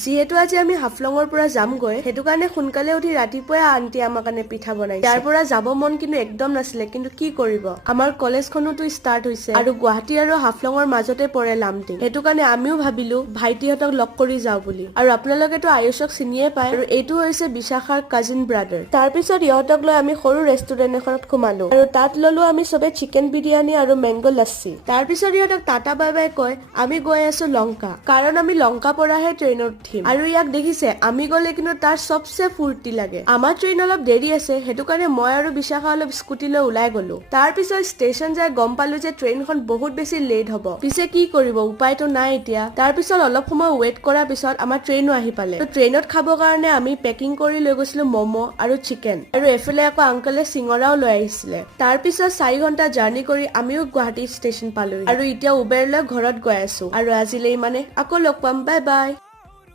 যিহেতু আজি আমি হাফলঙৰ পৰা যামগৈ সেইটো কাৰণে সোনকালে উঠি ৰাতিপুৱাই আন্টি আমাৰ কাৰণে পিঠা বনাইছে। ইয়াৰ পৰা যাব মন কিন্তু একদম নাছিলে, কিন্তু কি কৰিব, আমাৰ কলেজখনোতো ষ্টাৰ্ট হৈছে আৰু গুৱাহাটী আৰু হাফলঙৰ মাজতে পৰে লামডিং। সেইটো কাৰণে আমিও ভাবিলো ভাইটিহঁতক লগ কৰি যাওঁ বুলি। আৰু আপোনালোকেতো আয়ুষক চিনিয়ে পায়, আৰু এইটো হৈছে বিশাখাৰ কাজিন ব্ৰাদাৰ। তাৰ পিছত ইহঁতক লৈ আমি সৰু ৰেষ্টুৰেণ্ট এখনত সোমালো আৰু তাত ললো আমি চবে চিকেন বিৰিয়ানী আৰু মেংগো লাচ্ছি। তাৰ পিছত ইহঁতক টাটা বাই বাই কৈ আমি গৈ আছো লংকা, কাৰণ আমি লংকা পৰাহে ট্ৰেইনত উঠিম। আৰু ইয়াক দেখিছে আমি গলে কিন্তু তাৰ চবচে ফূৰ্তি লাগে। আমাৰ ট্ৰেইন অলপ দেৰি আছে, সেইটো কাৰণে মই আৰু বিশাখা অলপ স্কুটি লৈ ওলাই গলো। তাৰ পিছত ষ্টেচন যাই গম পালো যে ট্ৰেইনখন বহুত বেছি লেট হ'ব। পিছে কি কৰিব, উপায়তো নাই এতিয়া। তাৰ পিছত অলপ সময় ৱেইট কৰাৰ পিছত আমাৰ ট্ৰেইনো আহি পালে। ট্ৰেইনত খাবৰ কাৰণে আমি পেকিং কৰি লৈ গৈছিলো ম'ম' আৰু চিকেন, আৰু এফালে আকৌ আংকলে চিঙৰাও লৈ আহিছিলে। তাৰ পিছত 4 ঘণ্টা জাৰ্ণি কৰি আমিও গুৱাহাটী ষ্টেচন পালো, আৰু এতিয়া উবেৰ লৈ ঘৰত গৈ আছো। আৰু আজিলৈ মানে আকৌ লগ পাম, বাই বাই।